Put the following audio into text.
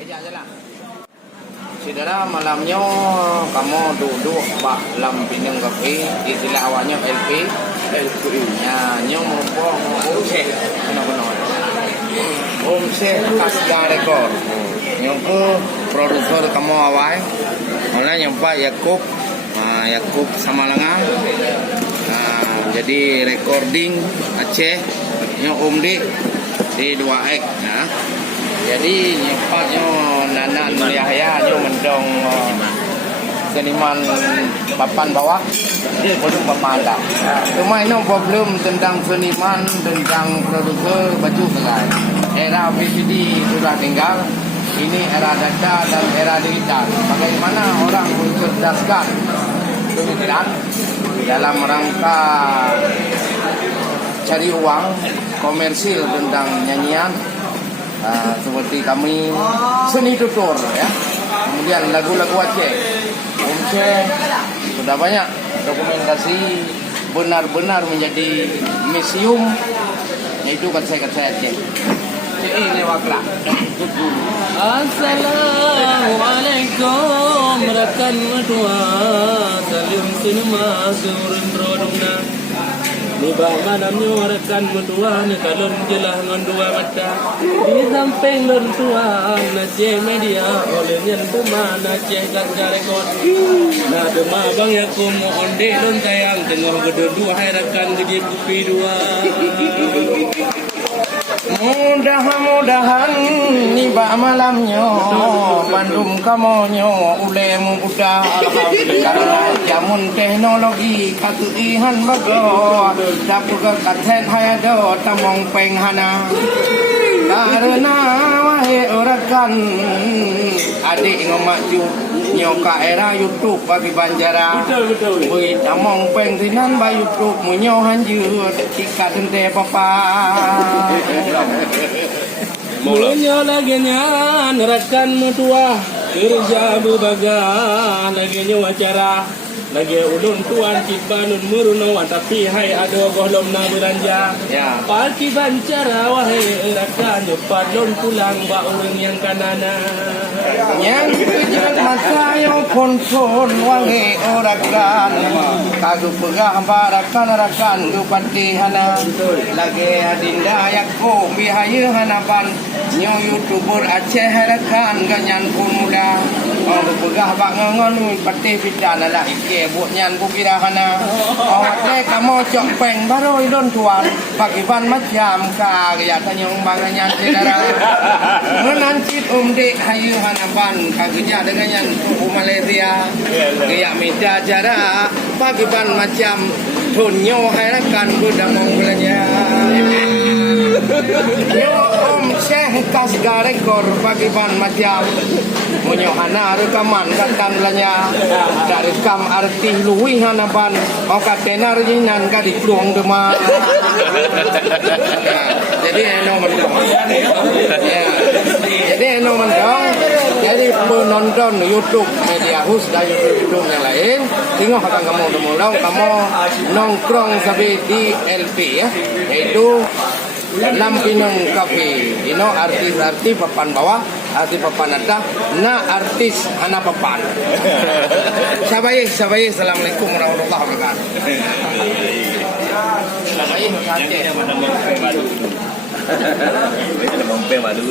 Kejap je lah. Saudara, malamnya kamu duduk dalam Pinang Cafe, istilah awalnya LP. Ya, nyo merupakan homestay. Homestay Kasgar Record. Nyo ke produser kamu awal. Mana nyampak Yakub. Yakub Samalanga. Jadi recording Aceh nyo Dik di 2X ya. Jadi nyempatnya Nanan Yahya nyo mendong seniman papan bawah belum pemandang. Cuma ini problem tentang seniman, tentang produser baju selai. Era VCD sudah tinggal. Ini era data dan era digital. Bagaimana orang mencerdaskan pemikiran dalam rangka cari uang komersil tentang nyanyian, seperti kami seni tutur ya. Kemudian lagu-lagu Aceh, Aceh sudah banyak dokumentasi benar-benar menjadi museum, yaitu kata-kata Aceh. Ini wakla. Assalamualaikum rakan mertua, salim sinema surun rodungna. Ni bang malamnya rekan mertua ni kalon jelah ngon dua mata. Di samping lon tua Aceh media oleh nyen buma Aceh Kasgar Record. Nah dema bang ya ku mo onde lon tayang tengah gedua hai rekan gede kupi dua. Mudah-mudahan niba malamnya Bandung kamonyo ulemu udah karena jamun teknologi katuihan bago dapur katen hayado tamong penghana karena wahai orakan adik ngomaju nyoka era YouTube bagi Banjara bui tamong pengtinan ba YouTube munyo hanjur tika tente papa mulanya lagi nyan rakan mertua kerja berbagah lagi wacara lagi ulun tuan cibanun merunawan tapi hai ada golom na belanja ya parki Banjara wahai rakan cepat lon pulang ba urang yang kanana yang tujuan masa yang konson wangi orakan kadu pegah barakan dupati hana lagi adinda yakko bihaya hanapan nyo youtuber Aceh harakan ganyan pun muda pegah bak ngongon pati pidan lah ike buat nyan bukira hana awak kamu cok peng baru idon tuan pakiban macam ka ya tanyong banganyan saudara menancit Dik hayu hanapan kageja dengan yang Malaysia gaya meja jara pakiban macam tunyo harakan budang belanja Om Syekh Kasgar Record pakiban macam munyohana rekaman katan belanja dari kam arti luwi hanapan mau katena rinan ka di pluang dema jadi eno mendong ya jadi eno mendong jadi penonton YouTube media host dan YouTube yang lain tengok akan kamu demulong kamu nongkrong sampai di LP ya yaitu Lampinang Cafe ino artis-artis papan bawah artis papan atas na artis hana papan sabaye assalamualaikum warahmatullahi wabarakatuh sabaye Aceh ada mompeng baru